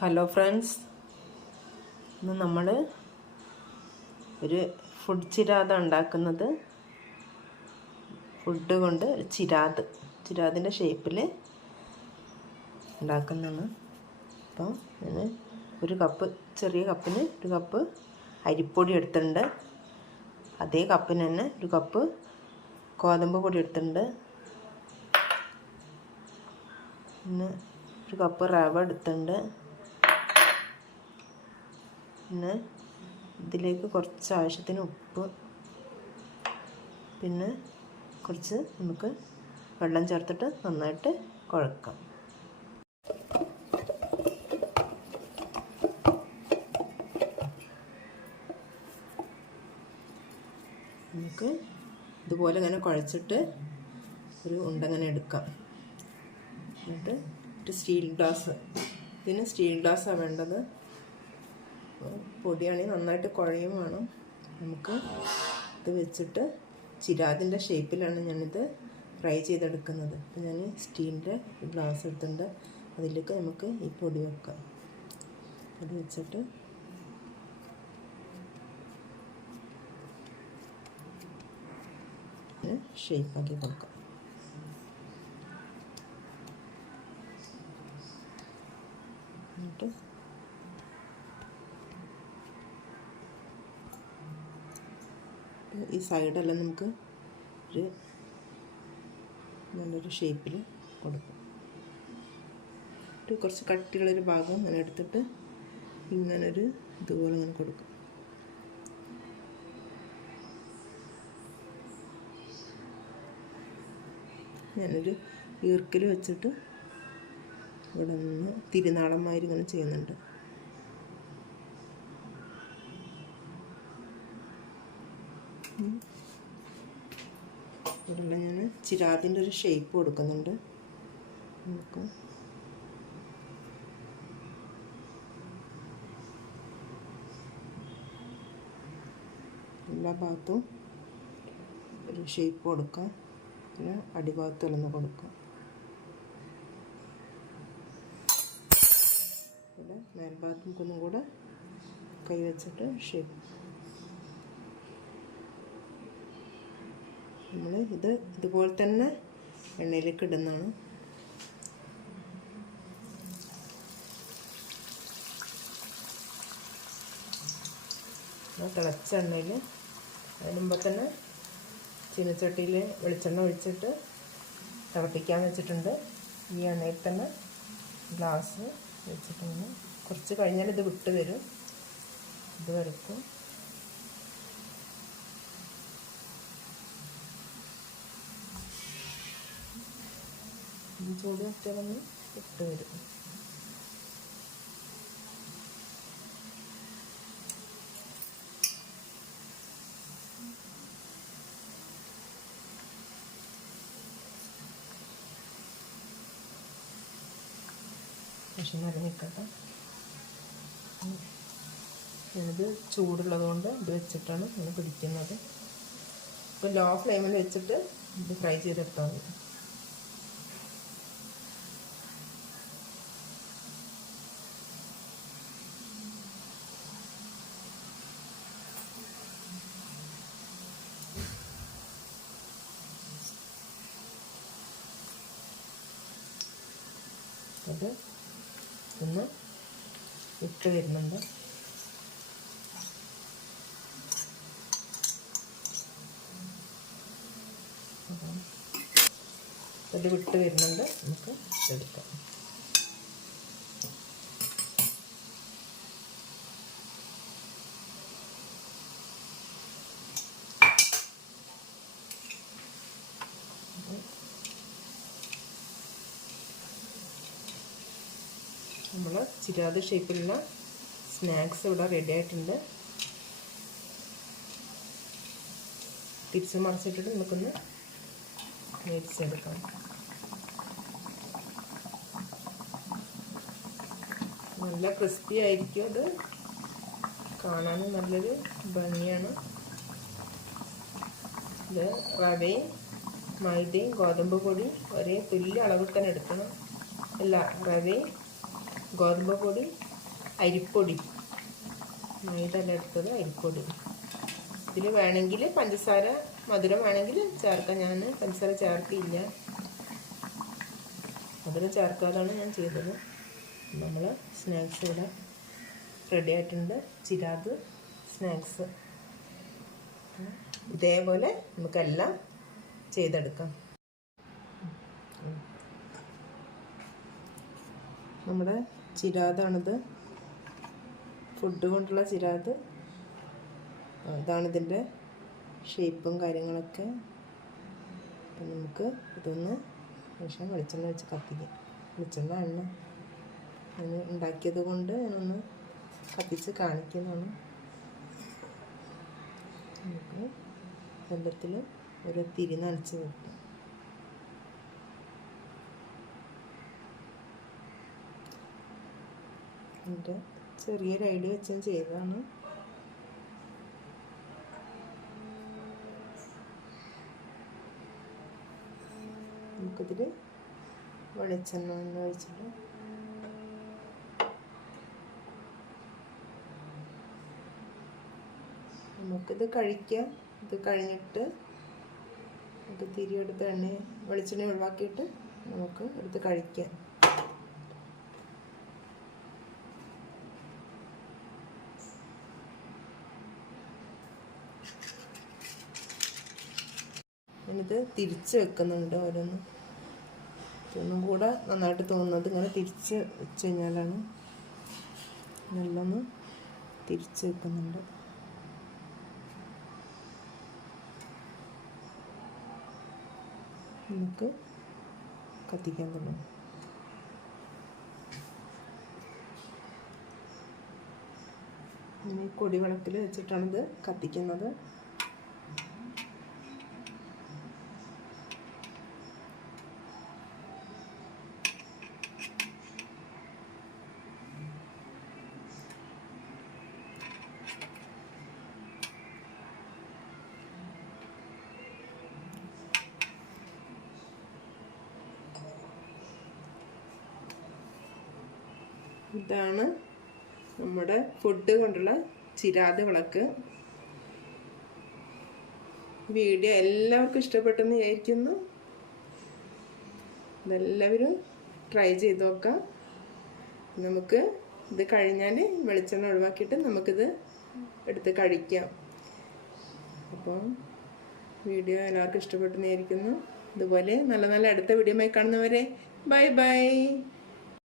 Hello friends ഇന്ന് നമ്മൾ ഒരു ഫുഡ് ചിരാത ഉണ്ടാക്കുന്നത്. ഫുഡ് കൊണ്ട് ചിരാത്. ചിരാതിന്റെ ഷേപ്പിൽ ഉണ്ടാക്കുന്നതാണ്. അപ്പോൾ ഞാൻ ഒരു കപ്പ് ചെറിയ കപ്പിന് ഒരു കപ്പ് അരിപ്പൊടി എടുത്തിട്ടുണ്ട്. അതേ കപ്പിന് തന്നെ ഒരു കപ്പ് ഗോതമ്പ് പൊടി എടുത്തിട്ടുണ്ട്. പിന്നെ ഒരു കപ്പ് റവ എടുത്തിട്ടുണ്ട്. പിന്നെ ഇതിലേക്ക് കുറച്ച് ആവശ്യത്തിന് ഉപ്പ് പിന്നെ കുറച്ച് നമുക്ക് വെള്ളം ചേർത്തിട്ട് നന്നായിട്ട് കുഴക്കാം. നമുക്ക് ഇതുപോലെ ഇങ്ങനെ കുഴച്ചിട്ട് ഒരു ഉണ്ടങ്ങനെ എടുക്കാം. എന്നിട്ട് ഒരു സ്റ്റീൽ ഗ്ലാസ് ഇതിന് സ്റ്റീൽ ഗ്ലാസ്സാണ് വേണ്ടത്. പൊടിയാണെങ്കിൽ നന്നായിട്ട് കുഴയും വേണം. നമുക്ക് ഇത് വെച്ചിട്ട് ചിരാതിന്റെ ഷേപ്പിലാണ് ഞാനിത് ഫ്രൈ ചെയ്തെടുക്കുന്നത്. അപ്പോൾ ഞാൻ സ്റ്റീലിന്റെ ഗ്ലാസ് എടുത്തിട്ടുണ്ട്. അതിലേക്ക് നമുക്ക് ഈ പൊടി വെക്കാം. പൊടി വെച്ചിട്ട് ഷേപ്പാക്കി കൊടുക്കാം. എന്നിട്ട് ഈ സൈഡെല്ലാം നമുക്ക് ഒരു നല്ലൊരു ഷേപ്പിൽ കൊടുക്കും. ഒരു കുറച്ച് കട്ടിയുള്ളൊരു ഭാഗം ഇങ്ങനെ എടുത്തിട്ട് ഇങ്ങനൊരു ഇതുപോലെ ഇങ്ങനെ കൊടുക്കും. ഞാനൊരു ഈർക്കൽ വെച്ചിട്ട് ഇവിടെ നിന്ന് തിരുനാളന്മാർ ഇങ്ങനെ ചെയ്യുന്നുണ്ട്. ഇവിടെ ഞാൻ ചിരാതിന്റെ ഒരു ഷേപ്പ് കൊടുക്കുന്നുണ്ട്. നമുക്ക് എല്ലാ ഭാഗത്തും ഒരു ഷേപ്പ് കൊടുക്കാം പിന്നെ അടിഭാഗത്ത് ഇളന്ന് കൊടുക്കാം ഇവിടെ മേൽഭാഗത്ത് കൂടെ കൈ വെച്ചിട്ട് ഷേപ്പ് നമ്മൾ ഇത് ഇതുപോലെ തന്നെ എണ്ണയിലേക്ക് ഇടുന്നതാണ്. തിളച്ച എണ്ണയിൽ അതിന് മുമ്പ് തന്നെ ചീനച്ചട്ടിയിൽ വെളിച്ചെണ്ണ ഒഴിച്ചിട്ട് തിളപ്പിക്കാൻ വെച്ചിട്ടുണ്ട്. ഈ എണ്ണയിൽ തന്നെ ഗ്ലാസ് വെച്ചിട്ടുണ്ട്. കുറച്ച് കഴിഞ്ഞാൽ ഇത് വിട്ട് വരും. ഇത് വരക്കും. ചൂട് വെച്ചാലൊന്ന് ഇട്ട് വരും. മെഷീൻ നിൽക്കട്ടെ ഇത് ചൂടുള്ളത് കൊണ്ട് ഇത് വെച്ചിട്ടാണ് ഇത് പിടിക്കുന്നത്. ഇപ്പോൾ ലോ ഫ്ലെയിമിൽ വെച്ചിട്ട് ഇത് ഫ്രൈ ചെയ്തെടുത്താൽ മതി. അത് ഒന്ന് ഇട്ട് വരുന്നുണ്ട്. അത് വിട്ട് വരുന്നുണ്ട്. നമുക്ക് എടുക്കാം. നമ്മൾ ചിരാത് ഷേപ്പിലുള്ള സ്നാക്സ് ഇവിടെ റെഡി ആയിട്ടുണ്ട്. തിരിച്ച് മറിച്ചിട്ടിട്ട് നമുക്കൊന്ന് മേടിച്ചെടുക്കാം നല്ല ക്രിസ്പി ആയിരിക്കും അത്. കാണാനും നല്ലൊരു ഭംഗിയാണ്. ഇത് റവയും മൈദയും ഗോതമ്പ് പൊടി ഒരേ തുല്യ അളവിൽ തന്നെ എടുക്കണം. അല്ല റവയും ഗോതമ്പ് പൊടി അരിപ്പൊടി. അല്ല എടുത്തത് അരിപ്പൊടി. ഇതിൽ വേണമെങ്കിൽ പഞ്ചസാര മധുരം വേണമെങ്കിൽ ചേർക്കാം. ഞാൻ പഞ്ചസാര ചേർക്കില്ല മധുരം ചേർക്കാതാണ് ഞാൻ ചെയ്തത്. നമ്മൾ സ്നാക്സ് ഇവിടെ റെഡി ആയിട്ടുണ്ട്. ചിരാത് സ്നാക്സ്. ഇതേപോലെ നമുക്കെല്ലാം ചെയ്തെടുക്കാം. നമ്മുടെ ചിരാതാണിത്. ഫുഡ് കൊണ്ടുള്ള ചിരാത്. ഇതാണ് ഇതിന്റെ ഷേപ്പും കാര്യങ്ങളൊക്കെ. അപ്പം നമുക്ക് ഇതൊന്ന് ശേഷം വെളിച്ചെണ്ണ വെച്ച് കത്തിക്കാം. വെളിച്ചെണ്ണ എണ്ണ ഞാൻ ഉണ്ടാക്കിയത് കൊണ്ട് ഞാനൊന്ന് കത്തിച്ച് കാണിക്കുന്നതാണ്. നമുക്ക് വെള്ളത്തിൽ ഒരു തിരി നനച്ച് വെക്കാം. എന്റെ ചെറിയൊരു ഐഡിയ വെച്ച് ഞാൻ ചെയ്തതാണ്. നമുക്കിതിൽ വെളിച്ചെണ്ണ ഒന്ന് ഒഴിച്ചിട്ട് നമുക്കിത് കഴിക്കാം. ഇത് കഴിഞ്ഞിട്ട് ഇത് തിരിയെടുത്ത് എണ്ണ വെളിച്ചെണ്ണ ഒഴിവാക്കിയിട്ട് നമുക്ക് എടുത്ത് കഴിക്കാം. ഞാനിത് തിരിച്ച് വെക്കുന്നുണ്ട് ഓരോന്ന്. ഒന്നും കൂടെ നന്നായിട്ട് തോന്നുന്നത് ഇങ്ങനെ തിരിച്ച് വെച്ച് കഴിഞ്ഞാലാണ് നല്ലൊന്ന് തിരിച്ച് വെക്കുന്നുണ്ട്. നമുക്ക് കത്തിക്കാൻ തുടങ്ങും. കൊടി വിളക്കിൽ വെച്ചിട്ടാണിത് കത്തിക്കുന്നത്. ഇതാണ് നമ്മുടെ ഫുഡ് കൊണ്ടുള്ള ചിരാത് വിളക്ക്. വീഡിയോ എല്ലാവർക്കും ഇഷ്ടപ്പെട്ടെന്ന് വിചാരിക്കുന്നു. ഇതെല്ലാവരും ട്രൈ ചെയ്ത് നോക്കാം നമുക്ക് ഇത് കഴിഞ്ഞാൽ വെളിച്ചെണ്ണ ഒഴിവാക്കിയിട്ട് നമുക്കിത് എടുത്ത് കഴിക്കാം. അപ്പോൾ വീഡിയോ എല്ലാവർക്കും ഇഷ്ടപ്പെട്ടെന്ന് വിചാരിക്കുന്നു. ഇതുപോലെ നല്ല നല്ല അടുത്ത വീഡിയോ കാണുന്നവരെ ബൈ ബൈ.